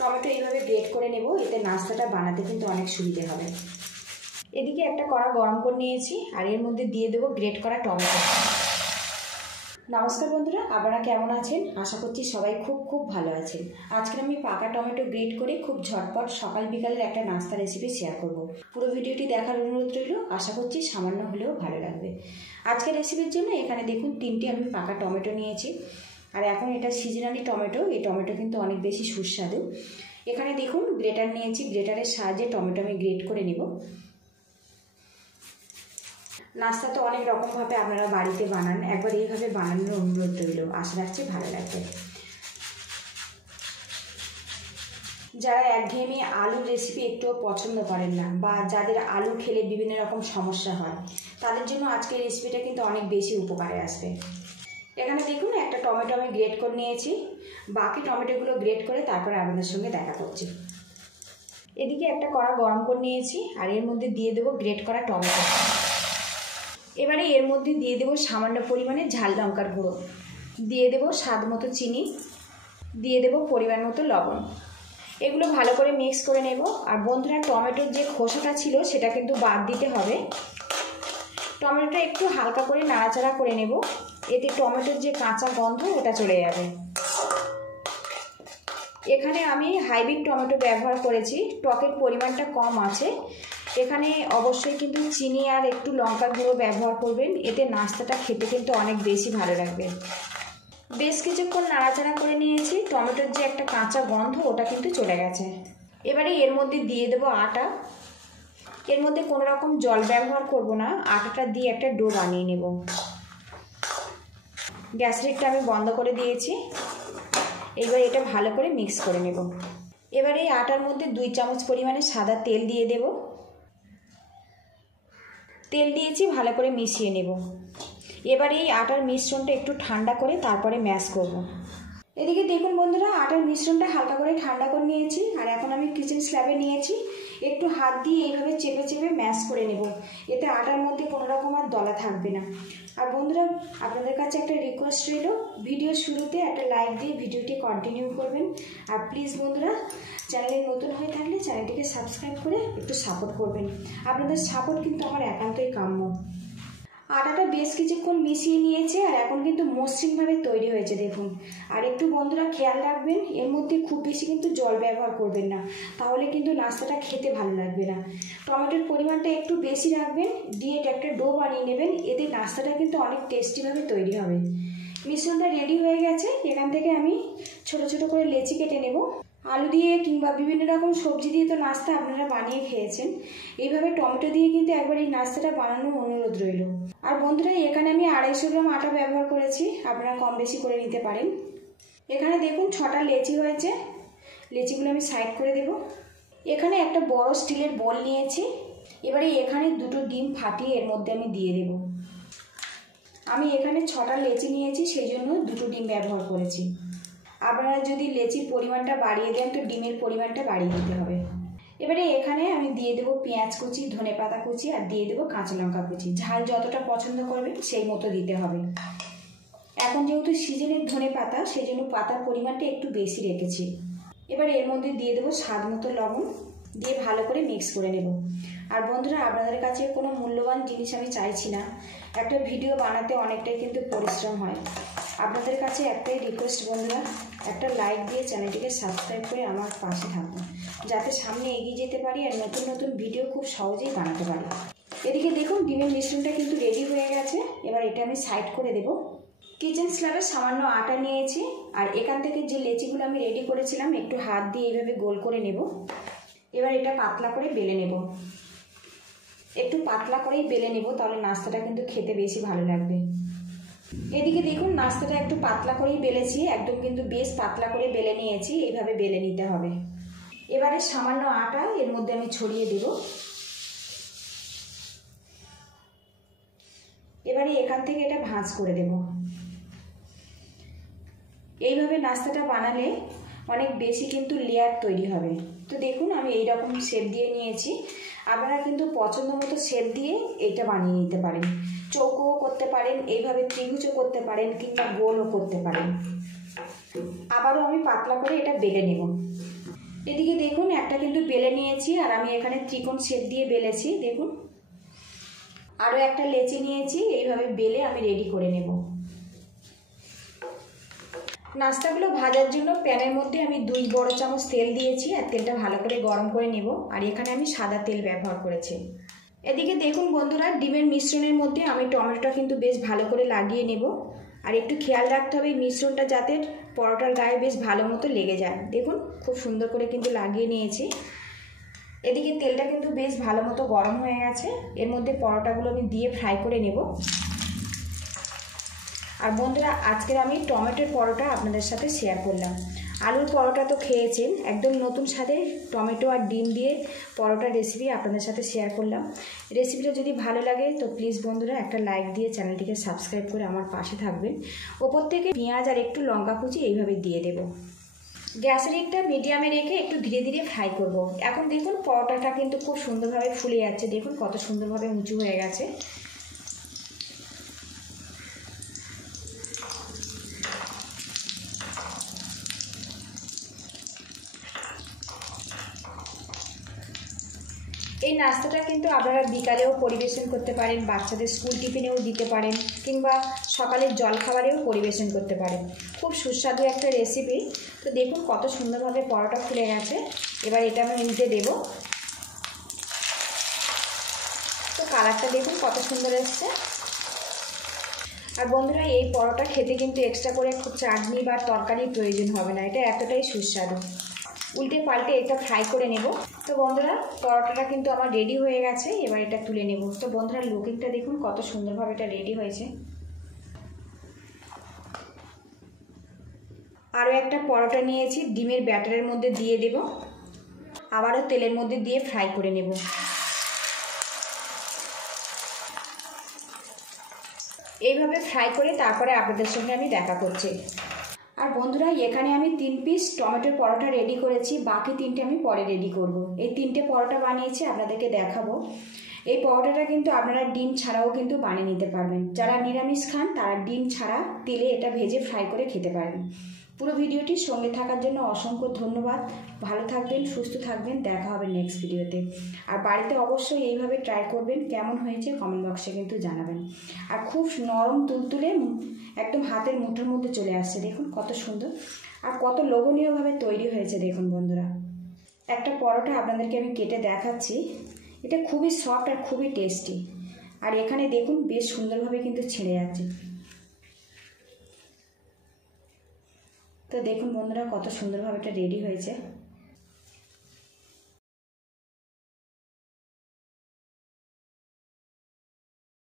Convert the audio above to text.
Tomato এইভাবে great করে নেব, এতে নাস্তাটা বানাতে কিন্তু অনেক সুবিধে হবে। এদিকে একটা কড়া গরম করে নিয়েছি আর এর মধ্যে দিয়ে দেবো গ্রেট করা টমেটো। নমস্কার বন্ধুরা, আপনারা কেমন আছেন? আশা করছি সবাই খুব ভালো আছেন। আজকে আমি পাকা টমেটো গ্রেট করে খুব ঝটপট সকাল বিকালের একটা নাস্তা রেসিপি শেয়ার করব। পুরো ভিডিওটি দেখার অনুরোধ রইল, আশা করছি সামান্য হলেও ভালো লাগবে। আজকের রেসিপির জন্য এখানে দেখুন 3টি আমি পাকা টমেটো নিয়েছি। আর এখন এটা সিজনালি টমেটো, এই টমেটো কিন্তু অনেক বেশি সুস্বাদু। এখানে দেখুন গ্রেটার নিয়েছি, গ্রেটারের সাহায্যে টমেটো আমি গ্রেট করে নেব। নাস্তা তো অনেক রকমভাবে আপনারা বাড়িতে বানান, একবার এইভাবে বানানোর অনুরোধ রইল, আশা রাখছি ভালো লাগবে। যারা একঘেয়েমি আলুর রেসিপি একটুও পছন্দ করেন না বা যাদের আলু খেলে বিভিন্ন রকম সমস্যা হয়, তাদের জন্য আজকের রেসিপিটা কিন্তু অনেক বেশি উপকারে আসবে। এখানে দেখুন একটা টমেটো আমি গ্রেট করে নিয়েছি, বাকি টমেটোগুলো গ্রেট করে তারপরে আপনাদের সঙ্গে দেখা করছি। এদিকে একটা কড়া গরম করে নিয়েছি আর এর মধ্যে দিয়ে দেবো গ্রেট করা টমেটো। এবারে এর মধ্যে দিয়ে দেবো সামান্য পরিমাণে ঝাল লঙ্কার গুঁড়ো, দিয়ে দেবো স্বাদ মতো চিনি, দিয়ে দেবো পরিমাণ মতো লবণ। এগুলো ভালো করে মিক্স করে নেব। আর বন্ধুরা, টমেটোর যে খোসাটা ছিল সেটা কিন্তু বাদ দিতে হবে। টমেটোটা একটু হালকা করে নাড়াচাড়া করে নেব, এতে টমেটোর যে কাঁচা গন্ধ ওটা চলে যাবে। এখানে আমি হাইব্রিড টমেটো ব্যবহার করেছি, টকের পরিমাণটা কম আছে। এখানে অবশ্যই কিন্তু চিনি আর একটু লঙ্কার গুঁড়ো ব্যবহার করবেন, এতে নাস্তাটা খেতে কিন্তু অনেক বেশি ভালো লাগবে। বেশ কিছুক্ষণ নাড়াচাড়া করে নিয়েছি, টমেটোর যে একটা কাঁচা গন্ধ ওটা কিন্তু চলে গেছে। এবারে এর মধ্যে দিয়ে দেবো আটা। এর মধ্যে কোনো রকম জল ব্যবহার করব না, আটাটা দিয়ে একটা ডো বানিয়ে নেব। গ্যাস লিডটা আমি বন্ধ করে দিয়েছি। এবার এটা ভালো করে মিক্স করে নেব। এবারে এই আটার মধ্যে 2 চামচ পরিমাণে সাদা তেল দিয়ে দেব। তেল দিয়েছি, ভালো করে মিশিয়ে নেব। এবার এই আটার মিশ্রণটা একটু ঠান্ডা করে তারপরে ম্যাশ করব। এদিকে দেখুন বন্ধুরা, আটার মিশ্রণটা হালকা করে ঠান্ডা করে নিয়েছি আর এখন আমি কিচেন স্ল্যাবে নিয়েছি, একটু হাত দিয়ে এইভাবে চেপে চেপে ম্যাশ করে নেব, এতে আটার মধ্যে কোনো রকম আর দলা থাকবে না। আর বন্ধুরা, আপনাদের কাছে একটা রিকোয়েস্ট রইল, ভিডিওর শুরুতে একটা লাইক দিয়ে ভিডিওটি কন্টিনিউ করবেন। আর প্লিজ বন্ধুরা, চ্যানেলে নতুন হয়ে থাকলে চ্যানেলটিকে সাবস্ক্রাইব করে একটু সাপোর্ট করবেন। আপনাদের সাপোর্ট কিন্তু আমার একান্তই কাম্য। আটাটা বেশ কিছুক্ষণ মিশিয়ে নিয়েছে আর এখন কিন্তু মসৃণভাবে তৈরি হয়েছে দেখুন। আর একটু বন্ধুরা খেয়াল রাখবেন, এর মধ্যে খুব বেশি কিন্তু জল ব্যবহার করবেন না, তাহলে কিন্তু নাস্তাটা খেতে ভালো লাগবে না। টমেটোর পরিমাণটা একটু বেশি রাখবেন, দিয়ে একটা ডো বানিয়ে নেবেন, এতে নাস্তাটা কিন্তু অনেক টেস্টিভাবে তৈরি হবে। মিশ্রণটা রেডি হয়ে গেছে, এখান থেকে আমি ছোট ছোট করে লেচি কেটে নেব। আলু দিয়ে কিংবা বিভিন্ন রকম সবজি দিয়ে তো নাস্তা আপনারা বানিয়ে খেয়েছেন, এইভাবে টমেটো দিয়ে কিন্তু একবার এই নাস্তাটা বানানোর অনুরোধ রইল। আর বন্ধুরা, এখানে আমি 250 গ্রাম আটা ব্যবহার করেছি, আপনারা কম বেশি করে নিতে পারেন। এখানে দেখুন 6টা লেচি হয়েছে, লেচিগুলো আমি সাইড করে দেব। এখানে একটা বড় স্টিলের বোল নিয়েছি, এবারে এখানে 2টো ডিম ফাটিয়ে এর মধ্যে আমি দিয়ে দেব। আমি এখানে 6টা লেচি নিয়েছি, সেই জন্য 2টো ডিম ব্যবহার করেছি। আপনারা যদি লেচির পরিমাণটা বাড়িয়ে দেন তো ডিমের পরিমাণটা বাড়িয়ে দিতে হবে। এবারে এখানে আমি দিয়ে দেবো পেঁয়াজ কুচি, ধনেপাতা কুচি আর দিয়ে দেবো কাঁচা লঙ্কা কুচি। ঝাল যতটা পছন্দ করবেন সেই মতো দিতে হবে। এখন যেহেতু সিজনের ধনেপাতা, সেই জন্য পাতার পরিমাণটা একটু বেশি রেখেছি। এবার এর মধ্যে দিয়ে দেবো স্বাদ মতো লবণ, দিয়ে ভালো করে মিক্স করে নেব। আর বন্ধুরা, আপনাদের কাছে কোনো মূল্যবান জিনিস আমি চাইছি না, একটা ভিডিও বানাতে অনেকটাই কিন্তু পরিশ্রম হয়। আপনাদের কাছে একটাই রিকোয়েস্ট বন্ধুরা, একটা লাইক দিয়ে চ্যানেলটিকে সাবস্ক্রাইব করে আমার পাশে থাকুন, যাতে সামনে এগিয়ে যেতে পারি আর নতুন নতুন ভিডিও খুব সহজেই বানাতে পারি। এদিকে দেখুন ডিমের মিশ্রণটা কিন্তু রেডি হয়ে গেছে, এবার এটা আমি সাইড করে দেব। কিচেন স্ল্যাবে সামান্য আটা নিয়েছি আর এখান থেকে যে লেচিগুলো আমি রেডি করেছিলাম একটু হাত দিয়ে এইভাবে গোল করে নেব। এবার এটা পাতলা করে বেলে নেব, একটু পাতলা করেই বেলে নেব, তাহলে নাস্তাটা কিন্তু খেতে বেশি ভালো লাগবে। এদিকে দেখুন নাস্তাটা একটু পাতলা করেই বেলেছি, একদম কিন্তু বেশ পাতলা করে বেলে নিয়েছি, এইভাবে বেলে নিতে হবে। এবারে সামান্য আটা এর মধ্যে আমি ছড়িয়ে দেব। এবারে এখান থেকে এটা ভাঁজ করে দেব। এইভাবে নাস্তাটা বানালে অনেক বেশি কিন্তু লেয়ার তৈরি হবে। তো দেখুন আমি এই রকম শেপ দিয়ে নিয়েছি, আপনারা কিন্তু পছন্দ মতো শেপ দিয়ে এটা বানিয়ে নিতে পারেন। চৌকোও করতে পারেন, এইভাবে ত্রিভুজও করতে পারেন, কিংবা গোলও করতে পারেন। আবারও আমি পাতলা করে এটা বেলে নেব। এদিকে দেখুন একটা কিন্তু বেলে নিয়েছি, আর আমি এখানে ত্রিকোণ শেপ দিয়ে বেলেছি। দেখুন আরও একটা লেচি নিয়েছি, এইভাবে বেলে আমি রেডি করে নেব। নাস্তাগুলো ভাজার জন্য প্যানের মধ্যে আমি 2 বড় চামচ তেল দিয়েছি, আর তেলটা ভালো করে গরম করে নেব। আর এখানে আমি সাদা তেল ব্যবহার করেছি। এদিকে দেখুন বন্ধুরা, ডিমের মিশ্রণের মধ্যে আমি টমেটোটা কিন্তু বেশ ভালো করে লাগিয়ে নেব। আর একটু খেয়াল রাখতে হবে এই মিশ্রণটা যাতে পরোটার গায়ে বেশ ভালো মতো লেগে যায়। দেখুন খুব সুন্দর করে কিন্তু লাগিয়ে নিয়েছি। এদিকে তেলটা কিন্তু বেশ ভালো মতো গরম হয়ে গেছে, এর মধ্যে পরোটাগুলো আমি দিয়ে ফ্রাই করে নেব। আর বন্ধুরা, আজকের আমি টমেটোর পরোটা আপনাদের সাথে শেয়ার করলাম। আলুর পরোটা তো খেয়েছেন, একদম নতুন স্বাদে টমেটো আর ডিম দিয়ে পরোটার রেসিপি আপনাদের সাথে শেয়ার করলাম। রেসিপিটা যদি ভালো লাগে তো প্লিজ বন্ধুরা একটা লাইক দিয়ে চ্যানেলটিকে সাবস্ক্রাইব করে আমার পাশে থাকবেন। ওপর থেকে পেঁয়াজ আর একটু লঙ্কা কুচি এইভাবে দিয়ে দেব। গ্যাসের একটা মিডিয়ামে রেখে একটু ধীরে ধীরে ফ্রাই করব। এখন দেখুন পরোটাটা কিন্তু খুব সুন্দরভাবে ফুলে যাচ্ছে। দেখুন কত সুন্দরভাবে উঁচু হয়ে গেছে। এই নাস্তাটা কিন্তু আপনারা বিকালেও পরিবেশন করতে পারেন, বাচ্চাদের স্কুল টিফিনেও দিতে পারেন, কিংবা সকালের জলখাবারেও পরিবেশন করতে পারেন। খুব সুস্বাদু একটা রেসিপি। তো দেখুন কত সুন্দরভাবে পরোটা ফুলে গেছে। এবার এটা আমি উল্টে দেব। তো কালারটা দেখুন কত সুন্দর এসছে। আর বন্ধুরা, এই পরোটা খেতে কিন্তু এক্সট্রা করে খুব চাটনি বা তরকারির প্রয়োজন হবে না, এটা এতটাই সুস্বাদু। উল্টে পাল্টে এটা ফ্রাই করে নেব। তো বন্ধুরা, পরোটাটা কিন্তু আমার রেডি হয়ে গেছে, এবার এটা তুলে নেব। তো বন্ধুরা, লুকিংটা দেখুন কত সুন্দরভাবে এটা রেডি হয়েছে। আরও একটা পরোটা নিয়েছি, ডিমের ব্যাটারের মধ্যে দিয়ে দেব। আবারও তেলের মধ্যে দিয়ে ফ্রাই করে নেব। এইভাবে ফ্রাই করে তারপরে আপনাদের সঙ্গে আমি দেখা করছি। আর বন্ধুরা, এখানে আমি 3 পিস টমেটোর পরোটা রেডি করেছি, বাকি 3টে আমি পরে রেডি করব। এই 3টে পরোটা বানিয়েছি, আপনাদেরকে দেখাবো। এই পরোটাটা কিন্তু আপনারা ডিম ছাড়াও কিন্তু বানিয়ে নিতে পারবেন। যারা নিরামিষ খান তারা ডিম ছাড়া তেলে এটা ভেজে ফ্রাই করে খেতে পারেন। পুরো ভিডিওটির সঙ্গে থাকার জন্য অসংখ্য ধন্যবাদ। ভালো থাকবেন, সুস্থ থাকবেন, দেখা হবে নেক্সট ভিডিওতে। আর বাড়িতে অবশ্যই এইভাবে ট্রাই করবেন, কেমন হয়েছে কমেন্ট বক্সে কিন্তু জানাবেন। আর খুব নরম তুলতুলে একদম হাতের মুঠোর মধ্যে চলে আসছে। দেখুন কত সুন্দর আর কত লোভনীয়ভাবে তৈরি হয়েছে। দেখুন বন্ধুরা, একটা পরোটা আপনাদেরকে আমি কেটে দেখাচ্ছি। এটা খুবই সফট আর খুবই টেস্টি। আর এখানে দেখুন বেশ সুন্দরভাবে কিন্তু ছেড়ে যাচ্ছে। তো দেখুন বন্ধুরা, কত সুন্দরভাবে এটা রেডি হয়েছে।